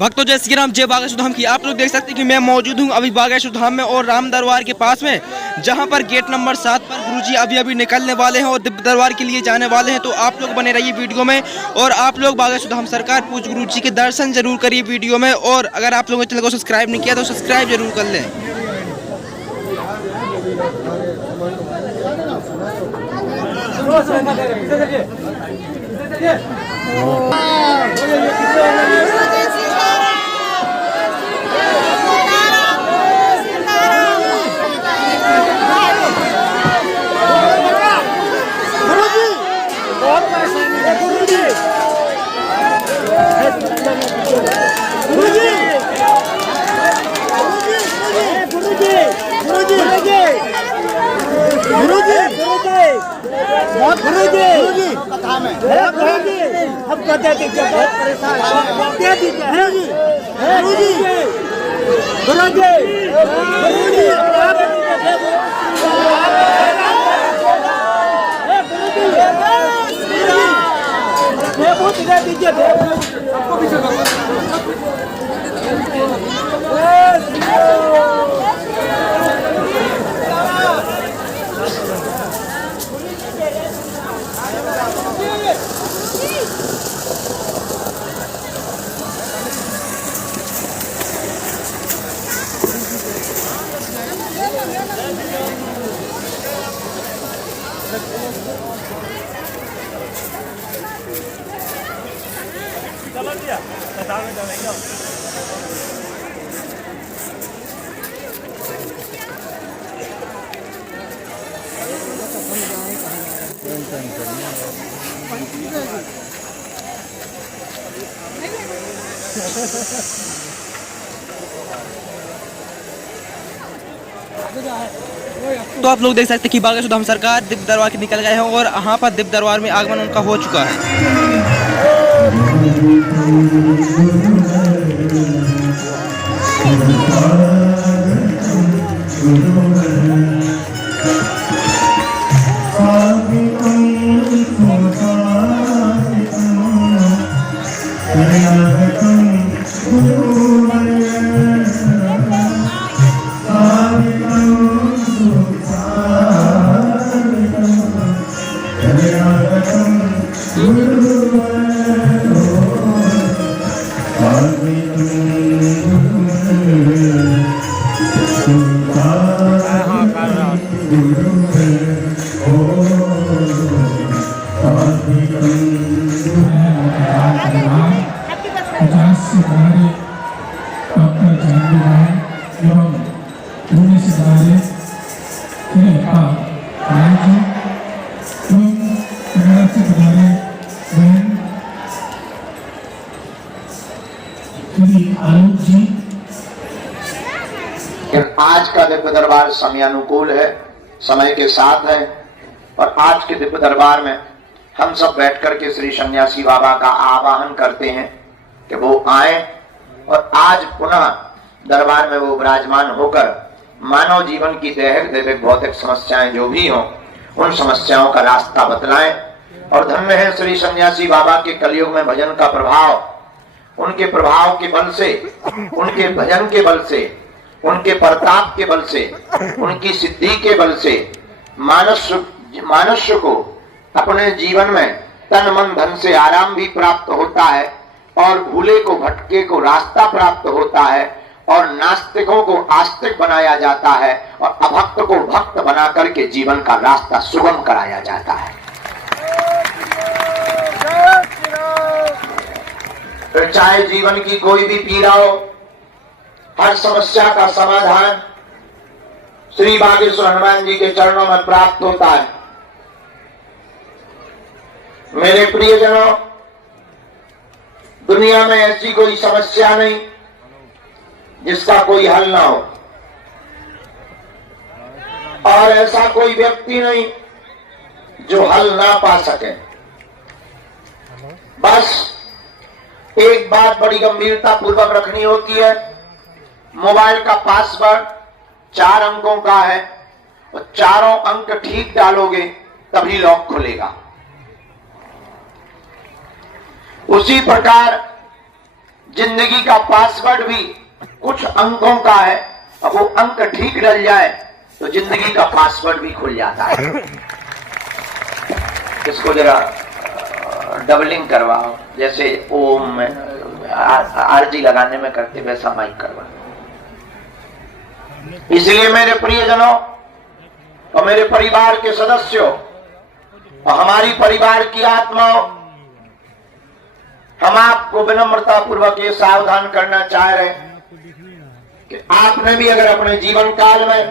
भक्तों जय श्री राम, जय बागेश्वर धाम की। आप लोग देख सकते हैं कि मैं मौजूद हूं अभी बागेश्वर धाम में और राम दरबार के पास में, जहां पर गेट नंबर 7 पर गुरुजी अभी निकलने वाले हैं और दिव्य दरबार के लिए जाने वाले हैं। तो आप लोग बने रहिए वीडियो में और आप लोग बागेश्वर धाम सरकार पूज्य गुरुजी के दर्शन जरूर करिए वीडियो में। और अगर आप लोगों ने चैनल को सब्सक्राइब नहीं किया तो सब्सक्राइब जरूर कर लें। हम कहते हैं कि बहुत परेशान दे दीजिए तो आप लोग देख सकते हैं कि बागेश्वर धाम सरकार दिव्य दरबार के निकल गए हैं और यहाँ पर दिव्य दरबार में आगमन उनका हो चुका है। आज का दिव्य दरबार समयानुकूल है, समय के साथ है। और आज के दिव्य दरबार में हम सब बैठकर के श्री सन्यासी बाबा का आवाहन करते हैं कि वो आए और आज पुनः दरबार में वो विराजमान होकर मानव जीवन की दैहिक दैविक भौतिक समस्याएं जो भी हों उन समस्याओं का रास्ता बतलाएं। और धन्य है श्री सन्यासी बाबा के कलयुग में भजन का प्रभाव, उनके प्रभाव के बल से, उनके भजन के बल से, उनके प्रताप के बल से, उनकी सिद्धि के बल से मनुष्य को अपने जीवन में तन मन धन से आराम भी प्राप्त होता है और भूले को भटके को रास्ता प्राप्त होता है और नास्तिकों को आस्तिक बनाया जाता है और अभक्त को भक्त बना करके जीवन का रास्ता सुगम कराया जाता है। तो चाहे जीवन की कोई भी पीड़ा हो, हर समस्या का समाधान श्री बागेश्वर हनुमान जी के चरणों में प्राप्त होता है। मेरे प्रियजनों, दुनिया में ऐसी कोई समस्या नहीं जिसका कोई हल ना हो और ऐसा कोई व्यक्ति नहीं जो हल ना पा सके। बस एक बात बड़ी गंभीरता पूर्वक रखनी होती है, मोबाइल का पासवर्ड 4 अंकों का है और चारों अंक ठीक डालोगे तभी लॉक खुलेगा। उसी प्रकार जिंदगी का पासवर्ड भी कुछ अंकों का है। अब वो अंक ठीक डल जाए तो जिंदगी का पासवर्ड भी खुल जाता है। इसको जरा डबलिंग करवाओ, जैसे ओम में आरजी लगाने में करते वैसा माइक करवा। इसलिए मेरे प्रियजनों और मेरे परिवार के सदस्यों और हमारी परिवार की आत्माओं, हम आपको विनम्रता पूर्वक ये सावधान करना चाह रहे हैं कि आपने भी अगर अपने जीवन काल में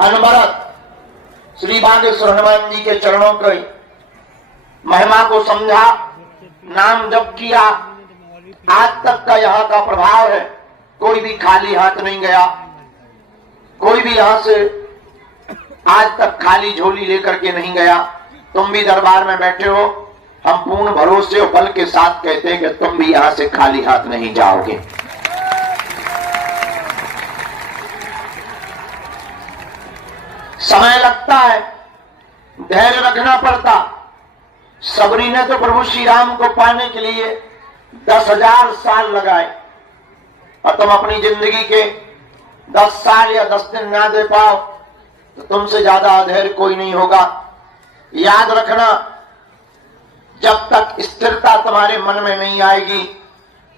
अनवरत श्री बागेश्वर हनुमान जी के चरणों की महिमा को समझा, नाम जप किया, आज तक का यहाँ का प्रभाव है, कोई भी खाली हाथ नहीं गया, कोई भी यहां से आज तक खाली झोली लेकर के नहीं गया। तुम भी दरबार में बैठे हो, हम पूर्ण भरोसे और बल के साथ कहते हैं कि तुम भी यहां से खाली हाथ नहीं जाओगे। समय लगता है, धैर्य रखना पड़ता। सबरी ने तो प्रभु श्री राम को पाने के लिए 10,000 साल लगाए और तुम अपनी जिंदगी के 10 साल या 10 दिन ना दे पाओ तो तुमसे ज्यादा अधैर्य कोई नहीं होगा। याद रखना, जब तक स्थिरता तुम्हारे मन में नहीं आएगी,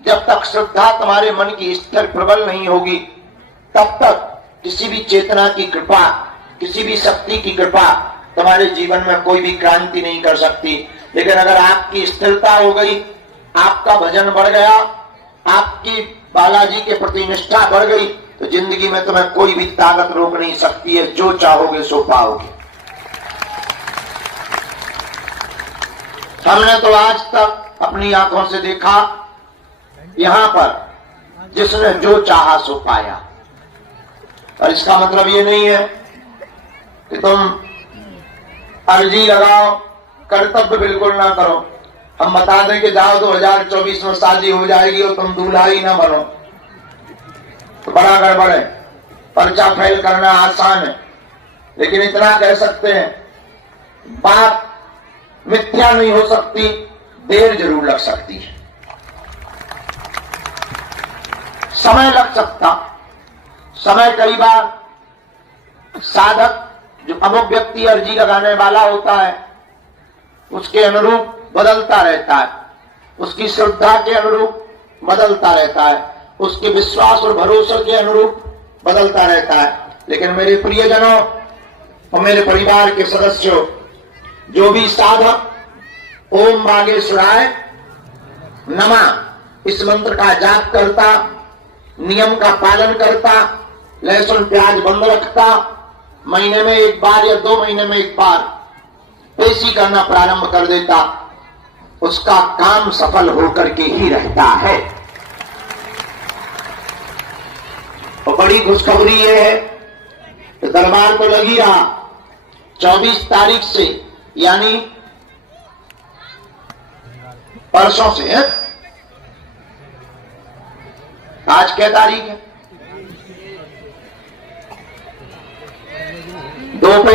जब तक श्रद्धा तुम्हारे मन की स्थिर प्रबल नहीं होगी, तब तक किसी भी चेतना की कृपा, किसी भी शक्ति की कृपा तुम्हारे जीवन में कोई भी क्रांति नहीं कर सकती। लेकिन अगर आपकी स्थिरता हो गई, आपका भजन बढ़ गया, आपकी बालाजी के प्रति निष्ठा बढ़ गई, तो जिंदगी में तुम्हें कोई भी ताकत रोक नहीं सकती है। जो चाहोगे सो पाओगे। हमने तो आज तक अपनी आंखों से देखा, यहां पर जिसने जो चाहा सो पाया। और इसका मतलब ये नहीं है कि तुम अर्जी लगाओ, कर्तव्य बिल्कुल ना करो। हम बता दें कि जाओ 2024 में शादी हो जाएगी और तुम दूल्हा ही ना बनो तो बड़ा गड़बड़ है। पर्चा फेल करना आसान है, लेकिन इतना कह सकते हैं, बात मिथ्या नहीं हो सकती, देर जरूर लग सकती है, समय लग सकता। समय कई बार साधक जो अमुक व्यक्ति अर्जी लगाने वाला होता है उसके अनुरूप बदलता रहता है, उसकी श्रद्धा के अनुरूप बदलता रहता है, उसके विश्वास और भरोसे के अनुरूप बदलता रहता है। लेकिन मेरे प्रियजनों और मेरे परिवार के सदस्यों, जो भी साधक ओम बागेश्वराय नमः इस मंत्र का जाप करता, नियम का पालन करता, लहसुन प्याज बंद रखता, महीने में एक बार या 2 महीने में एक बार पेशी करना प्रारंभ कर देता, उसका काम सफल होकर के ही रहता है। और बड़ी खुशखबरी यह है कि दरबार तो लगी रहा 24 तारीख से, यानी परसों से है। आज क्या तारीख है? 2 पे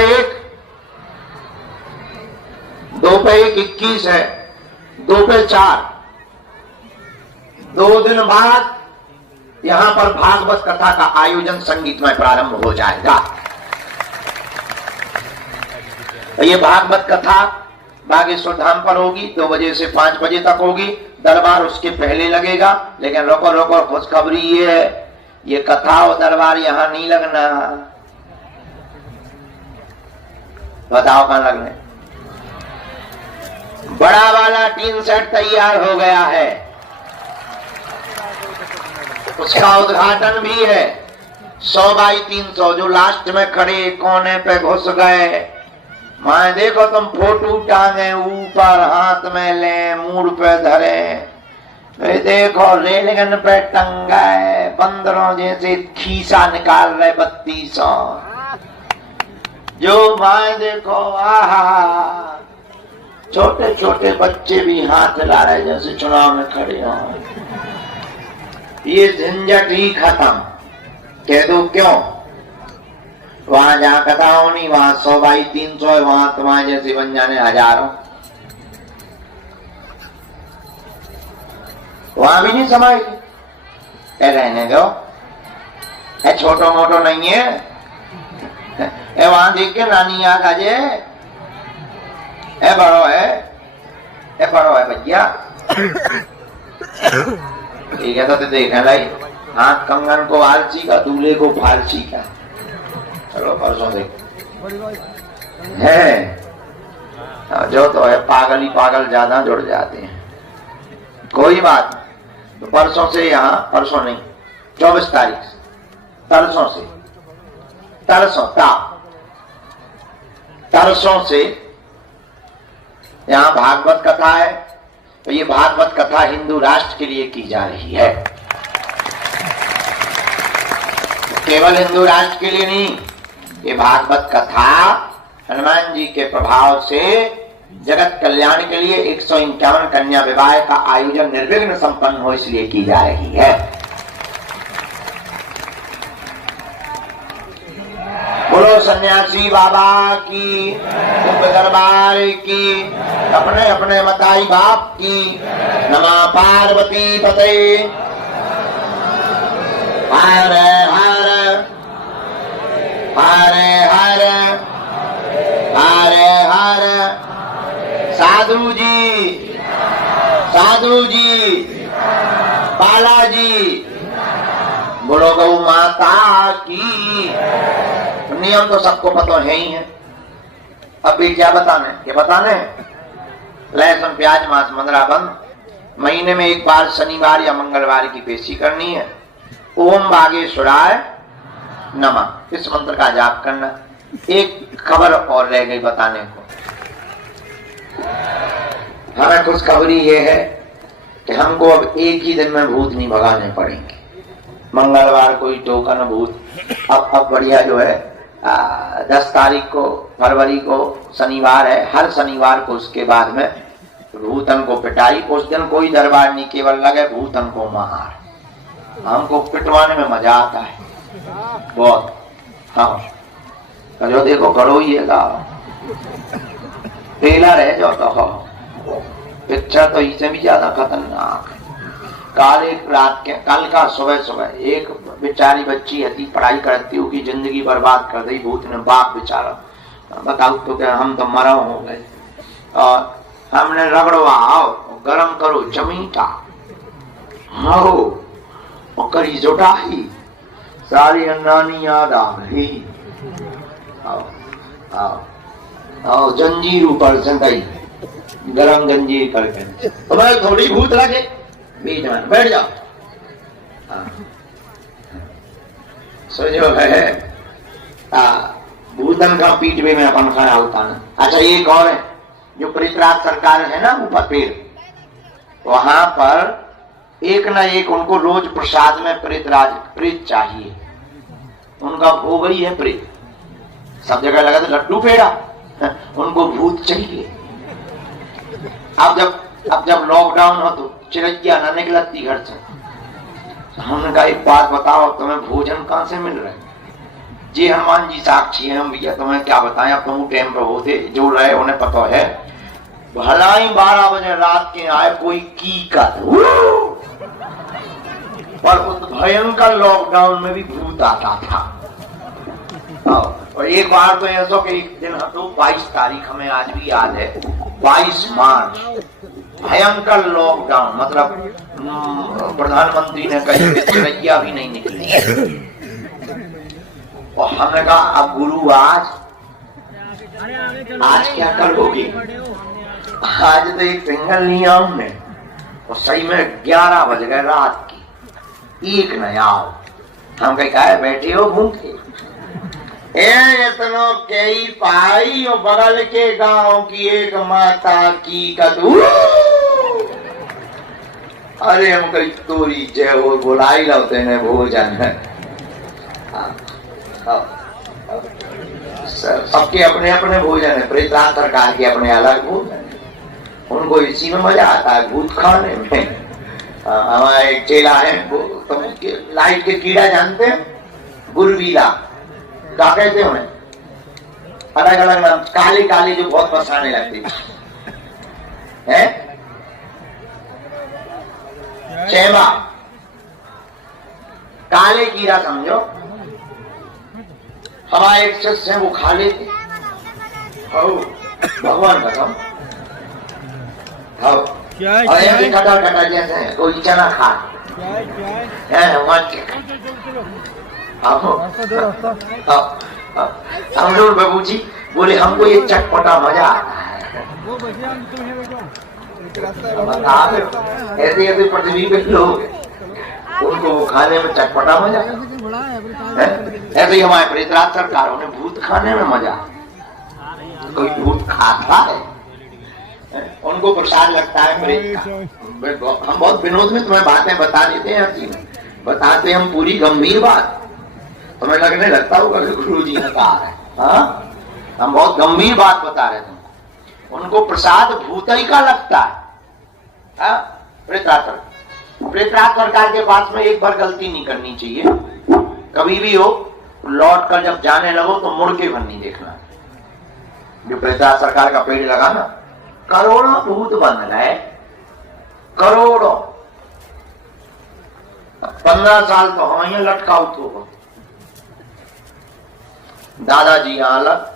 1 21 है, 2 पे 4, 2 दिन बाद यहां पर भागवत कथा का आयोजन संगीतमय प्रारंभ हो जाएगा। ये भागवत कथा बागेश्वर धाम पर होगी, 2 बजे से 5 बजे तक होगी। दरबार उसके पहले लगेगा। लेकिन रोको रोको, खुशखबरी ये है, ये कथा और दरबार यहां नहीं लगना। बताओ कहां लगने? बड़ा वाला टीन सेट तैयार हो गया है, उसका उद्घाटन भी है। 100 बाई 300 जो लास्ट में खड़े कोने पे घुस गए, मां देखो तुम फोटो टांगे ऊपर, हाथ में ले, मूड पे धरे, देखो रेलगन पे टंगाए, बंदरों जैसे खीसा निकाल रहे 3200। जो माए देखो, आहा, छोटे छोटे बच्चे भी हाथ ला रहे जैसे चुनाव में खड़े हो। ये झंझट ही खत्म। कह दो क्यों? वहां जहां कथा होनी वहां 100 बाई 300 है, वहां तुम्हारे जैसे बन जाने हजारों। वहां भी नहीं समाएगी। रहने दो, छोटो मोटो नहीं है। वहां देख के नानी याद आ जाए, बड़ो है भैया। ठीक है, तो देखने लाई हाथ कंगन को आलसी का, दूल्हे को फालसी का। चलो परसों देखो है जो तो है, पागल ही पागल ज्यादा जुड़ जाते हैं। कोई बात नहीं, तो परसों से यहाँ, परसों नहीं 24 तारीख से, तरसों से यहाँ भागवत कथा है। तो ये भागवत कथा हिंदू राष्ट्र के लिए की जा रही है, केवल हिंदू राष्ट्र के लिए नहीं। ये भागवत कथा हनुमान जी के प्रभाव से जगत कल्याण के लिए 151 कन्या विवाह का आयोजन निर्विघ्न संपन्न हो, इसलिए की जा रही है। बोलो सन्यासी बाबा की, दरबार की, अपने अपने मताई बाप की। नमः पार्वती पते। हर हर हर हर हर हर। साधु जी, बालाजी, बोलो गौ माता की। नियम तो सबको पता है ही है। अब भी क्या बताने, ये बताने लहसुन प्याज मांस मंदरा बंद। महीने में एक बार शनिवार या मंगलवार की पेशी करनी है। ओम बागेश्वराय नमः, इस मंत्र का जाप करना। एक खबर और रह गई बताने को। हमें खुशखबरी ये है कि हमको अब एक ही दिन में भूत नहीं भगाने पड़ेंगे। मंगलवार कोई टोकन भूत, अब बढ़िया जो है 10 तारीख को फरवरी को शनिवार है, हर शनिवार को उसके बाद में भूतन को पिटाई। उस दिन कोई दरबार नहीं, केवल लगे भूतन को मार। हमको पिटवाने में मजा आता है बहुत। हाँ, जो देखो करो ही है टेलर है जो, तो पिक्चर तो इससे भी ज्यादा खतरनाक है। कल का सुबह एक बेचारी बच्ची थी, पढ़ाई करती होगी, जिंदगी बर्बाद कर दी भूत ने। बाप बेचारा बताओ तो क्या, हम तो मरा हो गए। और हमने रगड़वाओ, गरम करो चमीटा, हो करी जोटाई, सारी नानी याद आ रही। आओ जंजीर ऊपर से गई, गरम जंजीर करके। तुम्हारे थोड़ी भूत लगे, बीच में बैठ जाओ। सो जो है भूतन का पीठ में अपन खड़ा होता ना। अच्छा, एक और है जो पृथ्वीराज सरकार है ना ऊपर पेड़, वहां पर एक ना एक उनको रोज प्रसाद में प्रेत चाहिए। उनका भोग ही है प्रेत। सब जगह लगा तो लड्डू पेड़ा, उनको भूत चाहिए। अब जब लॉकडाउन हो तो चिड़िया ना निकलती घर से। हमने कहा एक बात बताओ, तुम्हें भोजन कहां से मिल रहा है? जी हनुमान जी साक्षी है, हम भैया तुम्हें क्या बताएं, अब तुम टाइम पर होते जो रहे उन्हें पता है। भला ही 12 बजे रात के आए कोई की कर, पर उस भयंकर लॉकडाउन में भी भूत आता था। और एक बार तो ऐसा कि एक दिन तो 22 तारीख हमें आज भी याद है, 22 मार्च, भयंकर लॉकडाउन। मतलब प्रधानमंत्री ने कही कि चिड़िया भी नहीं निकली। और हमने कहा अब गुरु आज क्या करोगे? आज तो एक सिंगल लिया हमने, और सही में 11 बज गए रात की, एक न आओ। हम कहे बैठे हो भूखे, इतनो कई पाई और बगल के गांव की एक माता की कदू। अरे हम कई तोरी जय हो बुलाई लाते ने भोजन। सबके अपने अपने भोजन है, पृथ्वीराज सरकार के अपने अलग भोजन है। उनको इसी में मजा आता है, भूत खाने में। हमारा एक चेला है, वो लाइट के कीड़ा जानते हैं, गुरबीला क्या कहते हैं उन्हें, अलग अलग नाम, काली काली जो बहुत फंसाने लगती है। चेमा, काले कीड़ा समझो। हमारे एक शिष्य हैं, वो खा लेते भगवान कसम। और ऐसे कटा कटा जैसे है, कोई चना खा हम लोग बाबू जी बोले हमको ये चटपटा मजा आता है। ऐसे ऐसे पृथ्वी पे लोग उनको वो खाने में चटपटा मजा, ऐसे ही हमारे प्रेतराज सरकारों ने भूत खाने में मजा। कोई भूत खाता है, उनको प्रसाद लगता है प्रेत का। हम बहुत विनोद में तुम्हें बातें बता देते हैं, बताते हम पूरी गंभीर बात, तुम्हें लगने लगता होगा कि गुरु जी ने कहा है। हाँ, हम बहुत गंभीर बात बता रहे तुमको। उनको प्रसाद भूतई का लगता है। प्रेतराज सरकार के पास में एक बार गलती नहीं करनी चाहिए, कभी भी हो लौट कर जब जाने लगो तो मुड़ के नहीं देखना। जो प्रेतराज सरकार का पेड़ लगा ना, करोड़ों भूत बन गए, करोड़ों। 15 साल तो हम यहाँ लटकाऊ तो दादाजी यहाँ अलग,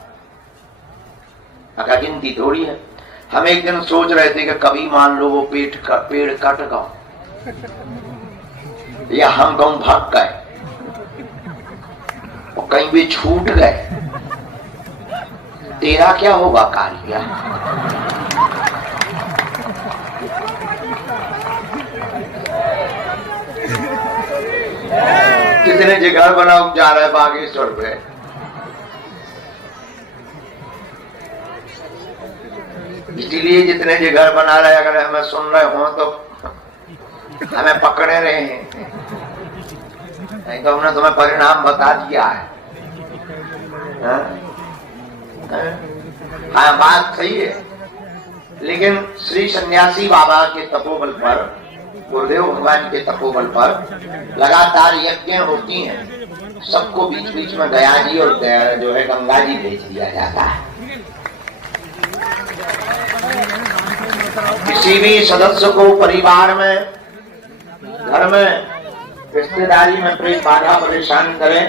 अगर गिनती थोड़ी है। हम एक दिन सोच रहे थे कि कभी मान लो वो पेड़ कट गया या हम गाँव भाग गए और कहीं भी छूट गए, तेरा क्या होगा कार्य? कितने जगह बनाओ जा रहा है बागेश्वर पे, इसीलिए जितने जगह बना रहे, अगर हमें सुन रहे हो तो हमें पकड़े रहे हैं, नहीं तो हमने तुम्हें परिणाम बता दिया है। हाँ, बात सही है, लेकिन श्री सन्यासी बाबा के तपोबल पर, गुरुदेव भगवान के तपोबल पर लगातार यज्ञ होती हैं। सबको बीच बीच में गया जी और जो है गंगा जी भेज दिया जाता है। किसी भी सदस्य को परिवार में, घर में, रिश्तेदारी में कोई बाधा परेशान करे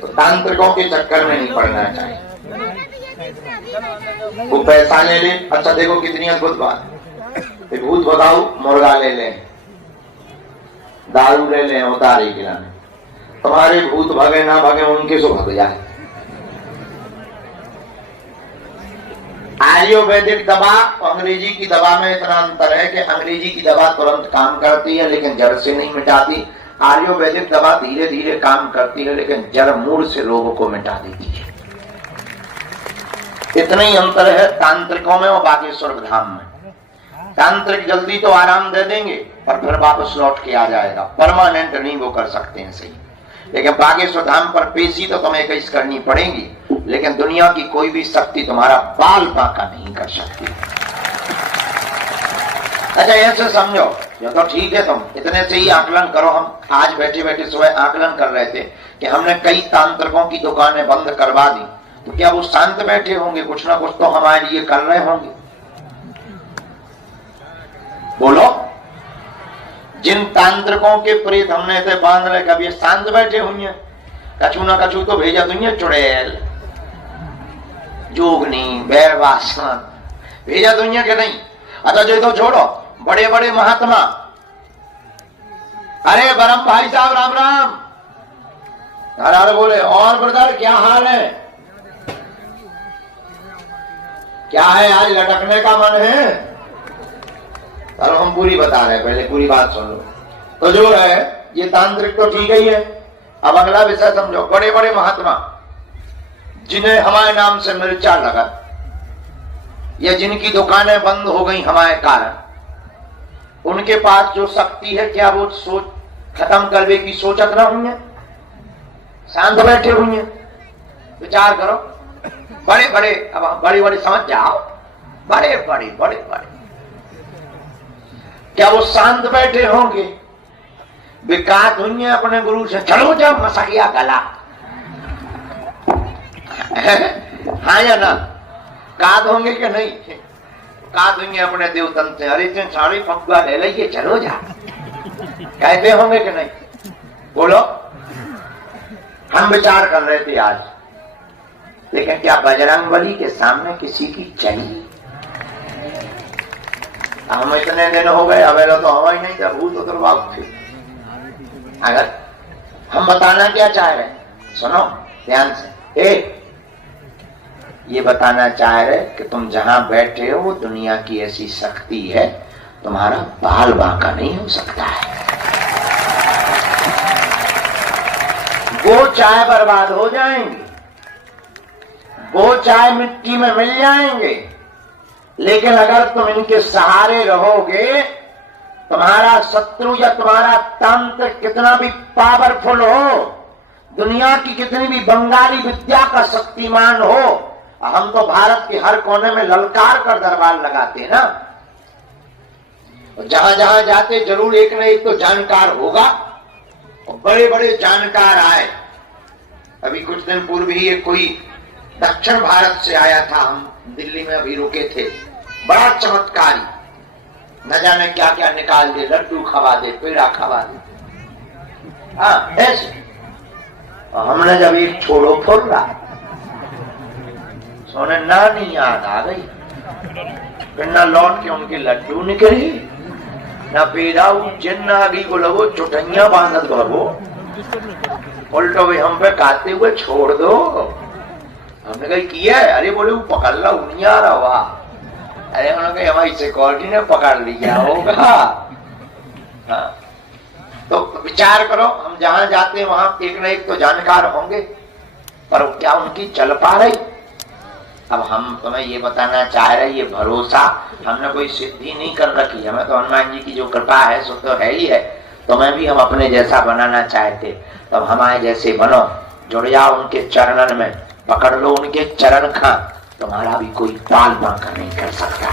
तो तांत्रिकों के चक्कर में नहीं पड़ना चाहिए। वो पैसा ले ले, अच्छा देखो कितनी अद्भुत बात, भूत भगाओ मुर्गा ले ले, दारू ले ले, उतारी गिराने, तुम्हारे भूत भगे ना भगे उनके सो भग जाए। आयुर्वेदिक दवा और अंग्रेजी की दवा में इतना अंतर है कि अंग्रेजी की दवा तुरंत काम करती है लेकिन जड़ से नहीं मिटाती। आयुर्वेदिक दवा धीरे धीरे काम करती है लेकिन जड़ मूल से लोगों को मिटा देती है। इतना ही अंतर है तांत्रिकों में और बागेश्वर धाम में। तांत्रिक जल्दी तो आराम दे देंगे पर फिर वापस लौट के आ जाएगा, परमानेंट नहीं वो कर सकते हैं सही। लेकिन बागेश्वर धाम पर पेशी तो तुम्हें कैसे करनी पड़ेगी, लेकिन दुनिया की कोई भी शक्ति तुम्हारा बाल बांका नहीं कर सकती। अच्छा ऐसे समझो, ये तो ठीक है, तुम इतने से ही आकलन करो। हम आज बैठे बैठे सुबह आकलन कर रहे थे कि हमने कई तांत्रिकों की दुकानें बंद करवा दी, तो क्या वो शांत बैठे होंगे? कुछ ना कुछ तो हमारे लिए कर रहे होंगे। बोलो, जिन तांत्रिकों के प्रेत हमने ऐसे बांध रहे, कभी शांत बैठे हुए? कछु ना कछु तो भेजा दुनिया, चुड़ैल, जोगनी, बैरवासन भेजा दुनिया के नहीं। अच्छा जो तो छोड़ो, बड़े बड़े महात्मा, अरे बरम भाई साहब राम राम, हरार बोले और ब्रदर क्या हाल है? क्या है आज लटकने का मन है? चलो हम पूरी बता रहे हैं, पहले पूरी बात सुन लो। तो जो है ये तांत्रिक तो ठीक ही है। अब अगला विषय समझो। बड़े बड़े महात्मा जिन्हें हमारे नाम से मिर्चा लगा या जिनकी दुकानें बंद हो गई हमारे कारण, उनके पास जो शक्ति है, क्या वो सोच खत्म करने की सोचत ना हुई है? शांत बैठे हुए हैं? विचार करो। बड़े बड़े, अब बड़े बड़े समझ जाओ, बड़े बड़े बड़े बड़े, क्या वो शांत बैठे होंगे? विकास हुई है अपने गुरु से, चलो जब मसकिया गला हाँ या ना? काद होंगे कि नहीं? काद होंगे अपने देवतन से, अरे साड़ी पक्का ले लीजिए, चलो जा। कहते होंगे कि नहीं? बोलो। हम विचार कर रहे थे आज, लेकिन क्या बजरंगबली के सामने किसी की चली? हम इतने दिन हो गए, अवेला तो हवा ही नहीं था, भूत उतरवाग थे। अगर हम बताना क्या चाह रहे हैं, सुनो ध्यान से। एक ये बताना चाह रहे कि तुम जहां बैठे हो वो दुनिया की ऐसी शक्ति है, तुम्हारा बाल बांका नहीं हो सकता है। वो चाय बर्बाद हो जाएंगे, वो चाय मिट्टी में मिल जाएंगे, लेकिन अगर तुम इनके सहारे रहोगे, तुम्हारा शत्रु या तुम्हारा तंत्र कितना भी पावरफुल हो, दुनिया की कितनी भी बंगाली विद्या का शक्तिमान हो, हम तो भारत के हर कोने में ललकार कर दरबार लगाते हैं ना। जहां जहां जाते जरूर एक न एक तो जानकार होगा, और बड़े बड़े जानकार आए। अभी कुछ दिन पूर्व ही एक कोई दक्षिण भारत से आया था, हम दिल्ली में अभी रुके थे, बड़ा चमत्कारी, न जाने क्या क्या निकाल दे, लड्डू खवा दे, पेड़ा खवा दे। हाँ ऐसे। और हमने जब एक छोड़ो फोड़ रहा, सोने नानी याद आ गई, फिर न लौट के उनके लड्डू निकले, न पेड़ा जिन आ गई, को लगो चुटैया बांधत भगो, उल्टो भी हम पे खाते हुए छोड़ दो। हमने कहा किया है? अरे बोले वो पकड़ ला, नहीं आ रहा हुआ। अरे उन्होंने कहा हमारी सिक्योरिटी ने पकड़ लिया होगा। हाँ। तो विचार करो, हम जहां जाते हैं वहां एक न एक तो जानकार होंगे, पर क्या उनकी चल पा रही? अब हम तुम्हें ये बताना चाह रहे, ये भरोसा हमने कोई सिद्धि नहीं कर रखी, हमें तो हनुमान जी की जो कृपा है सो तो है ही है। तुम्हें भी हम अपने जैसा बनाना चाहते, तब हमारे जैसे बनो, जुड़ जाओ उनके चरणन में, पकड़ लो उनके चरण खा, तुम्हारा भी कोई बाल बांका नहीं कर सकता।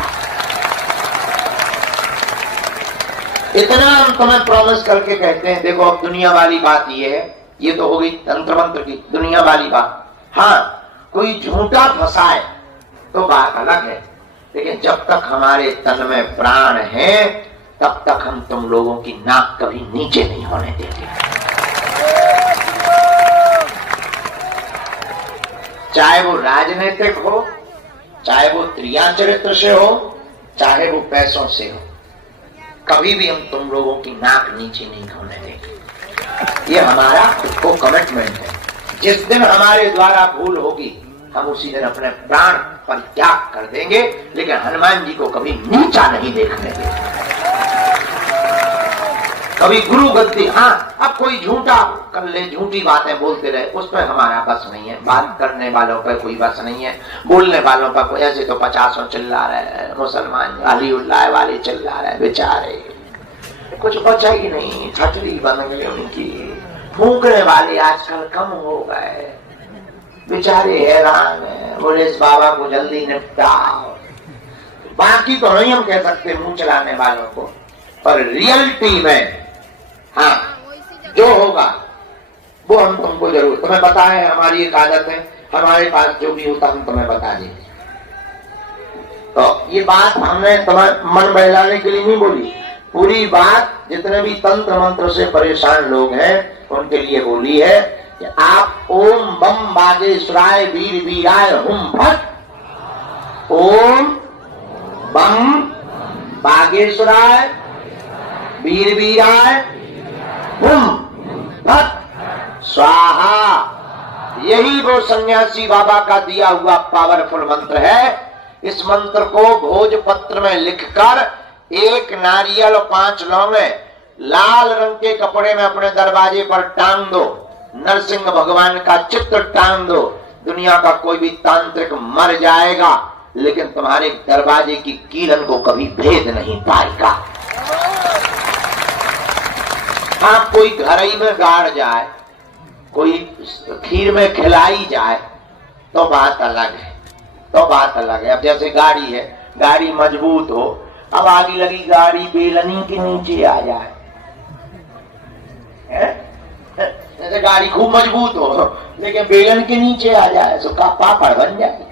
इतना हम तुम्हें प्रॉमिस करके कहते हैं। देखो अब दुनिया वाली बात ये है, ये तो हो गई तंत्र मंत्र की दुनिया वाली बात। हाँ, कोई झूठा फंसाए तो बात अलग है, लेकिन जब तक हमारे तन में प्राण है तब तक हम तुम लोगों की नाक कभी नीचे नहीं होने देंगे। चाहे वो राजनीतिक हो, चाहे वो त्रिया चरित्र से हो, चाहे वो पैसों से हो, कभी भी हम तुम लोगों की नाक नीचे नहीं होने देंगे। ये हमारा खुद को कमिटमेंट है। जिस दिन हमारे द्वारा भूल होगी, हम उसी दिन अपने प्राण परित्याग कर देंगे, लेकिन हनुमान जी को कभी नीचा नहीं देखने देंगे। कभी गुरु गद्दी, हाँ अब कोई झूठा कर ले, झूठी बातें बोलते रहे, उस पर हमारा बस नहीं है। बात करने वालों पर कोई बस नहीं है, बोलने वालों पर कोई। ऐसे तो 50 चिल्ला रहे हैं, मुसलमान अली उल्लाह वाले चिल्ला रहे, बेचारे कुछ बचा ही नहीं, छतरी बन गई उनकी। फूकने वाले आजकल कम हो गए, बेचारे हैरान है, बोले इस बाबा को जल्दी निपटाओ। बाकी तो नहीं हम कह सकते मुंह चलाने वालों को, पर रियलिटी में हाँ जो होगा वो हम तुमको जरूर, तुम्हें पता है हमारी एक आदत है, हमारे पास जो भी होता हम तुम्हें बता देंगे। तो ये बात हमने तुम्हें मन बहलाने के लिए नहीं बोली, पूरी बात जितने भी तंत्र मंत्र से परेशान लोग हैं उनके लिए बोली है कि आप ओम बम बागेश्वराय वीर वीराय हुम फट, ओम बम बागेश्वराय वीर वीराय हुम फट स्वाहा। यही वो सन्यासी बाबा का दिया हुआ पावरफुल मंत्र है। इस मंत्र को भोजपत्र में लिखकर एक नारियल 5 लौंगे लाल रंग के कपड़े में अपने दरवाजे पर टांग दो, नरसिंह भगवान का चित्र टांग दो। दुनिया का कोई भी तांत्रिक मर जाएगा, लेकिन तुम्हारे दरवाजे की कीलन को कभी भेद नहीं पाएगा। आप कोई घर ही में गाड़ जाए, कोई खीर में खिलाई जाए तो बात अलग है, तो बात अलग है। अब जैसे गाड़ी है, गाड़ी मजबूत हो, अब आगे लगी गाड़ी बेलनी के नीचे आ जाए, जैसे गाड़ी खूब मजबूत हो लेकिन बेलन के नीचे आ जाए तो का पापड़ बन जाए।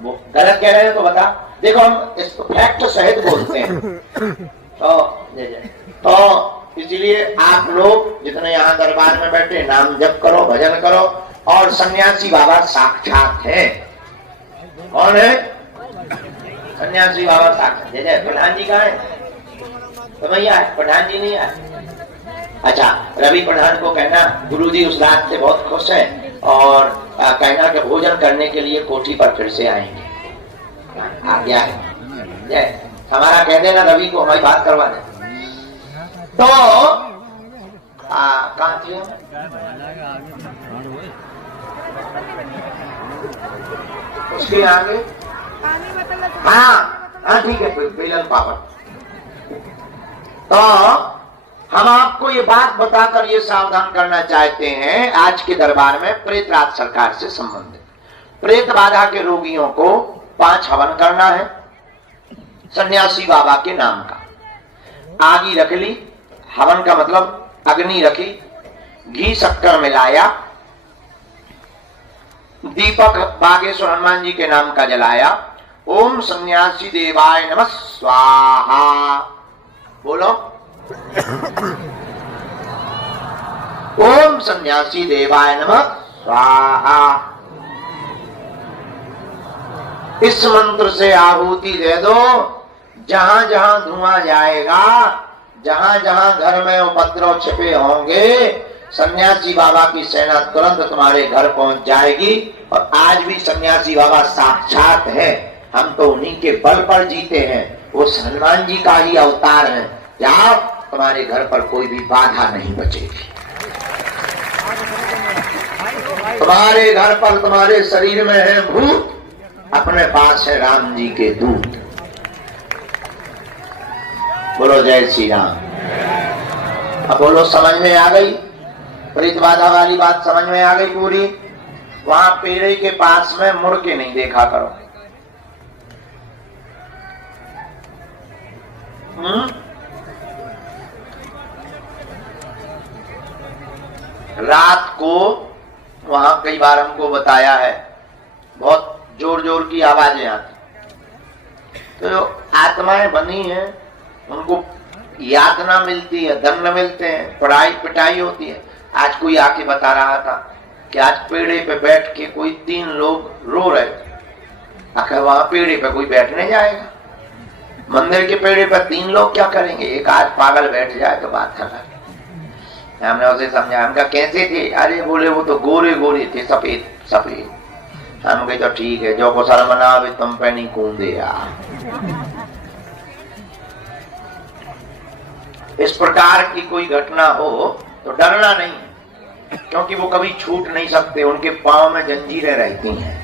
वो गलत कह रहे हैं तो बता। देखो हम इसको फैक्ट सहित बोलते हैं, तो इसलिए आप लोग जितने यहाँ दरबार में बैठे नाम जप करो, भजन करो। और सन्यासी बाबा साक्षात है। कौन है? सन्यासी बाबा साक्षात। जय जय। प्रधान जी कहाँ है? तो भैया प्रधान जी नहीं आए। अच्छा, रवि प्रधान को कहना गुरुजी उस रात से बहुत खुश है और कहना कि भोजन करने के लिए कोठी पर फिर से आएंगे। आ गया है। हमारा कह देना रवि को हमारी बात करवा दे। तो कहाँ थे? उसके आगे हाँ ठीक है, बेलन पापड़। तो हम आपको ये बात बताकर ये सावधान करना चाहते हैं, आज के दरबार में प्रेतराज सरकार से संबंधित प्रेत बाधा के रोगियों को 5 हवन करना है सन्यासी बाबा के नाम का। आगी रख ली, हवन का मतलब अग्नि रखी, घी शक्कर मिलाया, दीपक बागेश्वर हनुमान जी के नाम का जलाया। ओम सन्यासी देवाय नमः स्वाहा बोलो। ओम सन्यासी देवाय नमः स्वाहा। इस मंत्र से आहुति दे दो। जहां जहां धुआं जाएगा, जहां जहां घर में उपद्रव छिपे होंगे, सन्यासी बाबा की सेना तुरंत तुम्हारे घर पहुंच जाएगी। और आज भी सन्यासी बाबा साक्षात है, हम तो उन्हीं के बल पर जीते हैं। वो हनुमान जी का ही अवतार है। जाओ, तुम्हारे घर पर कोई भी बाधा नहीं बचेगी। तुम्हारे घर पर, तुम्हारे शरीर में है भूत, अपने पास है राम जी के दूत। बोलो जय श्री राम। अब बोलो समझ में आ गई? प्रेत बाधा वाली बात समझ में आ गई पूरी? वहां पेड़े के पास में मुड़ के नहीं देखा करो। रात को वहां कई बार हमको बताया है, बहुत जोर जोर की आवाजें आती। तो जो आत्माएं बनी हैं उनको यातना मिलती है, दंड मिलते हैं, पढ़ाई पिटाई होती है। आज कोई आके बता रहा था कि आज पेड़े पे बैठ के कोई 3 लोग रो रहे थे। आखिर वहां पेड़े पे कोई बैठने जाएगा? मंदिर के पेड़े पे 3 लोग क्या करेंगे? एक आज पागल बैठ जाए तो बात खत्म। हमने उसे समझा, हमका कैसे थे? अरे बोले वो तो गोरे गोरे थे, सफेद सफेद। हम कहे तो ठीक है, जो कुशल मना अभी तुम पे नहीं कूदे यार। इस प्रकार की कोई घटना हो तो डरना नहीं, क्योंकि वो कभी छूट नहीं सकते, उनके पांव में जंजीरें रहती हैं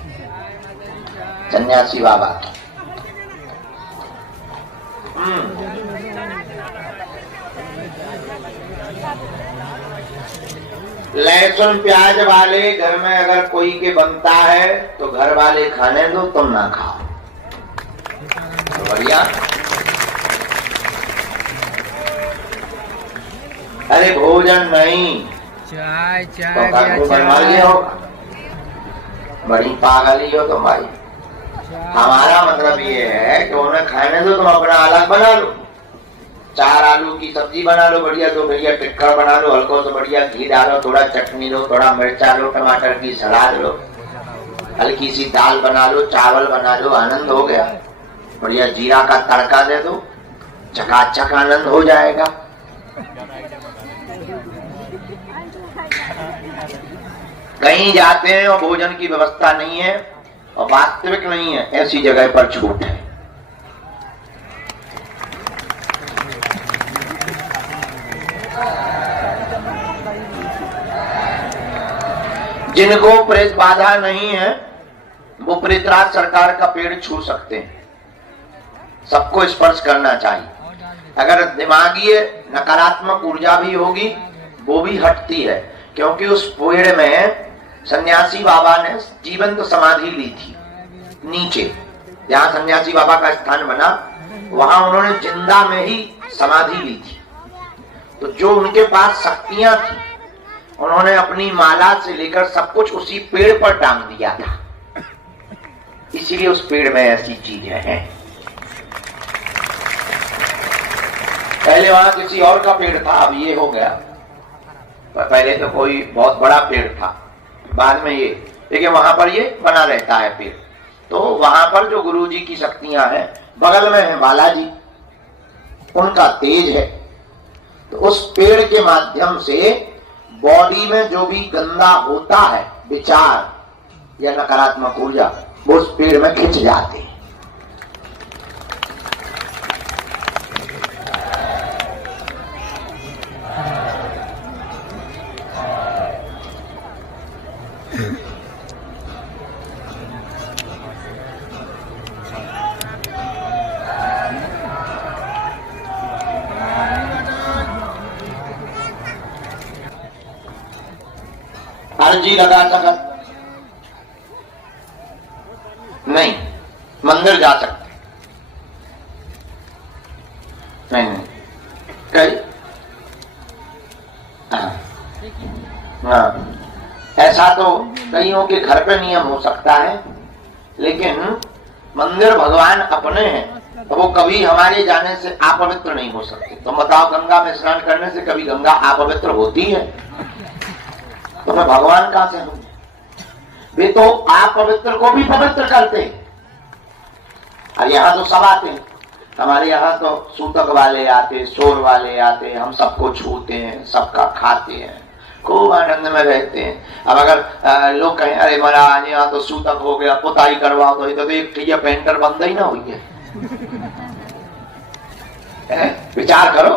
सन्यासी बाबा की। लहसुन प्याज वाले घर में अगर कोई के बनता है तो घर वाले खाने दो, तुम ना खाओ। तो बढ़िया। अरे भोजन नहीं, चाय तो बनवा लिया होगा। बड़ी पागली हो तुम भाई। हमारा मतलब ये है कि उन्हें खाने दो, तुम अपना अलग बना लो। 4 आलू की सब्जी बना लो बढ़िया, 2 बढ़िया टिक्का बना लो, हल्को तो बढ़िया घी डालो, थोड़ा चटनी लो, थोड़ा मिर्चा लो, टमाटर की सलाद लो, हल्की सी दाल बना लो, चावल बना लो, आनंद हो गया। बढ़िया जीरा का तड़का दे दो, चकाचक आनंद हो जाएगा। कहीं जाते हैं और भोजन की व्यवस्था नहीं है और वास्तविक नहीं है, ऐसी जगह पर छूट है। जिनको प्रेत बाधा नहीं है वो प्रेतराज सरकार का पेड़ छू सकते हैं। सबको स्पर्श करना चाहिए। अगर दिमागी नकारात्मक ऊर्जा भी होगी वो भी हटती है, क्योंकि उस पेड़ में सन्यासी बाबा ने जीवंत समाधि ली थी। नीचे जहां सन्यासी बाबा का स्थान बना वहां उन्होंने जिंदा में ही समाधि ली थी। तो जो उनके पास शक्तियां थी उन्होंने अपनी माला से लेकर सब कुछ उसी पेड़ पर टांग दिया था। इसीलिए उस पेड़ में ऐसी चीजें हैं। पहले वहां किसी और का पेड़ था, अब ये हो गया। पहले तो कोई बहुत बड़ा पेड़ था, बाद में ये, लेकिन वहां पर ये बना रहता है पेड़। तो वहां पर जो गुरु जी की शक्तियां हैं, बगल में है बालाजी, उनका तेज है। तो उस पेड़ के माध्यम से बॉडी में जो भी गंदा होता है, विचार या नकारात्मक ऊर्जा, वो उस पेड़ में खिंच जाते हैं। अर्जी लगा सकत नहीं, मंदिर जा सकते नहीं, कई हाँ, ऐसा तो कईयों के घर पे नियम हो सकता है, लेकिन मंदिर भगवान अपने हैं, तो वो कभी हमारे जाने से अपवित्र नहीं हो सकते। तो बताओ, गंगा में स्नान करने से कभी गंगा अपवित्र होती है? तो मैं भगवान कहां से हूं? वे तो आप पवित्र को भी पवित्र करते हैं। और यहाँ तो सब आते हैं, हमारे यहाँ तो सूतक वाले आते, शोर वाले आते, हम सबको छूते हैं, सबका खाते हैं, खूब आनंद में रहते हैं। अब अगर लोग कहें अरे महाराज यहाँ तो सूतक हो गया, पुताई करवाओ, तो ये तो एक ठिया पेंटर बंद ही ना हुई है। विचार करो,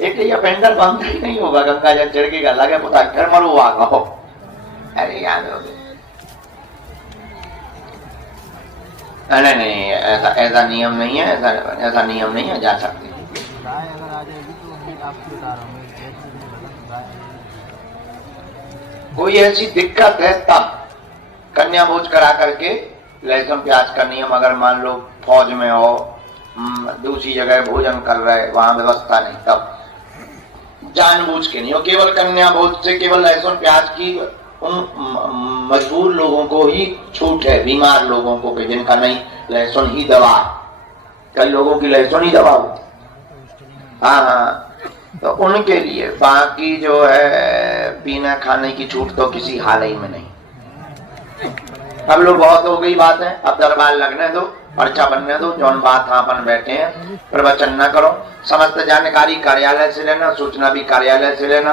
एक ठिया पेंटर बंद ही नहीं होगा, गंगा जल छिड़केगा, लगे पुताई, फिर मरुआ कहो, अरे याद हो गया। नहीं नहीं, ऐसा नियम नहीं है, ऐसा नियम नहीं है, जा सकते। कोई ऐसी दिक्कत है तब कन्या भोज करा करके लहसुन प्याज का नियम, अगर मान लो फौज में हो, दूसरी जगह भोजन कर रहे, वहां व्यवस्था नहीं, तब जानबूझ के नहीं हो। केवल कन्या भोज से केवल लहसुन प्याज की उन मजबूर लोगों को ही छूट है, बीमार लोगों को, जिनका नहीं लहसुन ही दवा, कई लोगों की लहसुन ही दवा होती। हाँ, तो उनके लिए, बाकी जो है पीना खाने की छूट तो किसी हाल ही में नहीं। अब लोग बहुत हो गई बात है, अब दरबार लगने दो, पर्चा बनने दो, जौन बात हाँ अपन बैठे हैं, प्रवचन न करो। समस्त जानकारी कार्यालय से लेना, सूचना भी कार्यालय से लेना।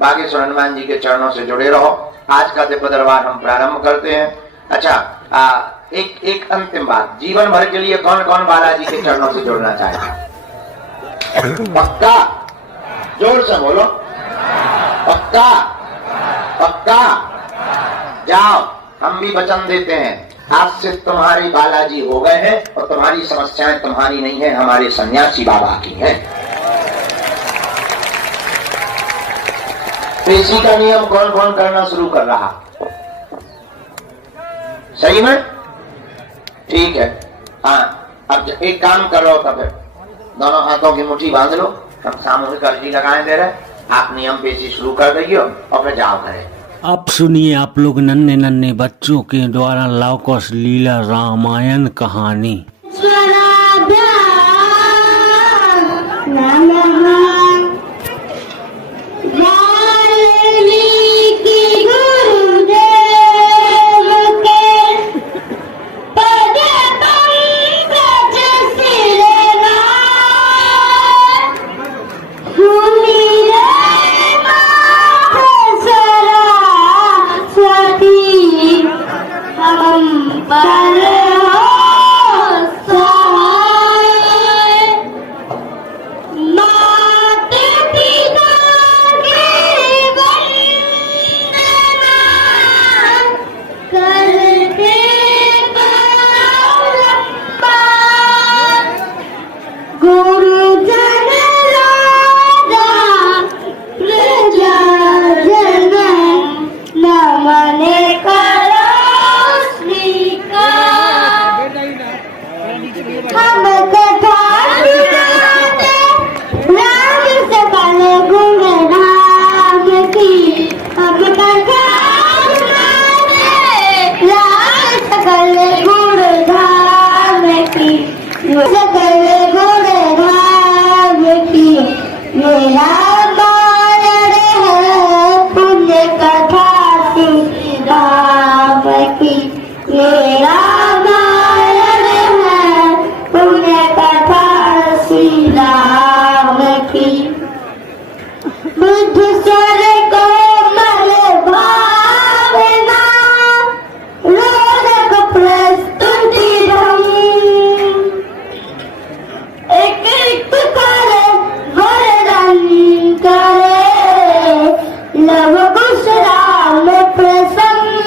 बाकी हनुमान जी के चरणों से जुड़े रहो। आज का दिव्य दरबार हम प्रारंभ करते हैं। अच्छा, एक अंतिम बात, जीवन भर के लिए कौन कौन बालाजी के चरणों से जुड़ना चाहेगा? पक्का? जोर से बोलो, पक्का? पक्का? जाओ, हम भी वचन देते हैं, आज से तुम्हारी बालाजी हो गए हैं, और तुम्हारी समस्याएं तुम्हारी नहीं है, हमारे सन्यासी बाबा की हैं। तो इसी का नियम कौन कौन करना शुरू कर रहा? सही में? ठीक है। हाँ, अब एक काम कर रहा हो, तब दोनों हाथों की मुट्ठी बांध लो, हम सामूहिक अर्जी लगाए दे रहे, आप नियम पेशी शुरू कर देंगे और फिर जाओ करें। अब सुनिए आप लोग नन्हे नन्हे बच्चों के द्वारा लवकुश लीला रामायण कहानी। Ma रामायण है पुण्य कथा श्री राम की, ये रामायण है पुण्य कथा श्री राम की। बुद्ध स्वर को मल भावना रोधक प्रस्तुति एक एक करे वर्णन करे लव कुश राम प्रसन्न।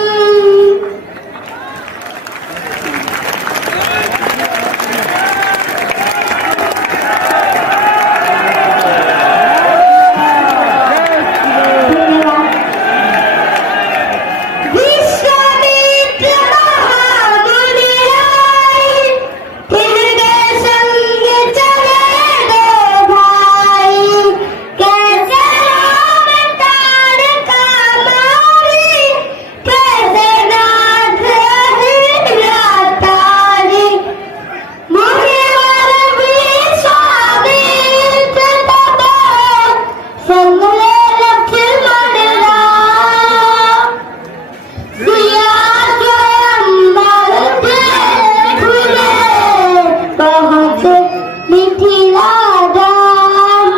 विश्वामित्र महामुनि आए, तिनके संग चले दो भाई। कैसे राम तारका मारी, कैसे नाथ अहिल्या तारी। मुनिवर विश्वामित्र तब संग ले लक्ष्मण राम। सिया स्वयंवर देखुले, पहुँचे मिथिला धाम।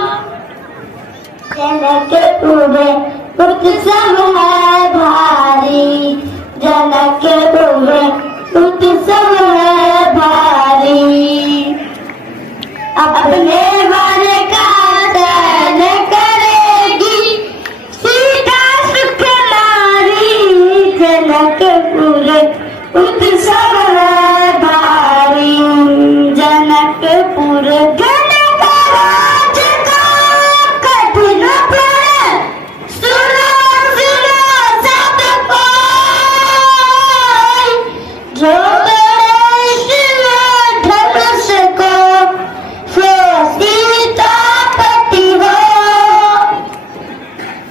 जनकपुर उत्सव है भारी, जनकपुर उत्सव है भारी। अपने वर का दान करेगी सीता सुकुमारी, जनकपुर उत्सव है भारी। जनकपुर जनक राज का कठिन प्रण, सुनो सुनो सब कोई। जो गणेश में धनुष को सो सीतापति हो।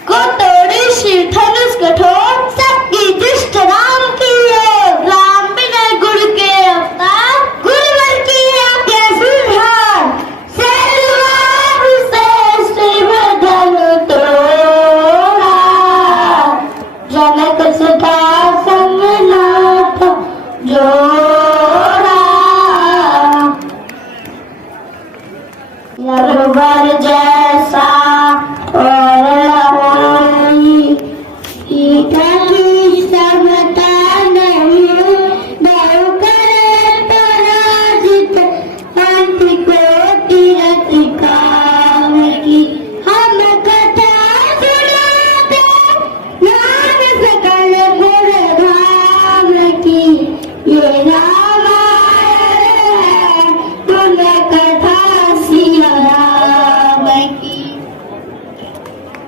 को तोड़ी श्री धनुष कठोर, सबकी दुष्ट राम की ओर। राम बिना गुरु के अवतार, गुरुवर की आज्ञा सुधार। सैलवार से श्रीवधन तोड़ा, जनक सुधा संग नाथ जोड़ा। रघुवर जैसा और नहीं, सीता की समता नहीं। बहु करे पराजित, पंथ को तीरथ काम की। हम कथा सुनाते नाम सकल गुण धाम की, ये रामायण है पुण्य कथा श्री राम की।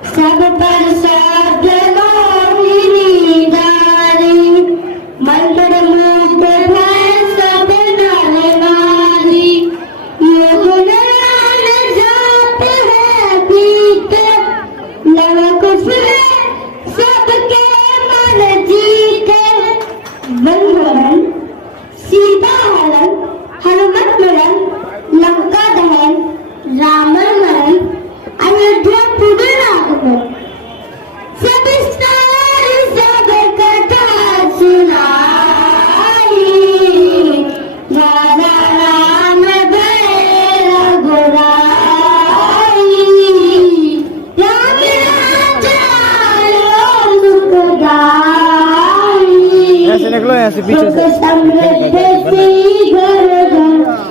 सब पर साध मोहिनी नारी, मंत्र मुग्ध भय सब नर नारी। ये गुणगान जाप है प्रीत, लव कुश सबके मन जीते। वनहरण सीता हरण, हनुमत मिलन, लंका दहन, रावण मरण, अयोध्या पुनः आगमन। सब सारी सब कथा सुनाई, राजा राम भय रघुराई। राम राज्य सुखदाई, ऐसे निकलो, यहाँ से पीछे से। सुख समृद्धि घर घर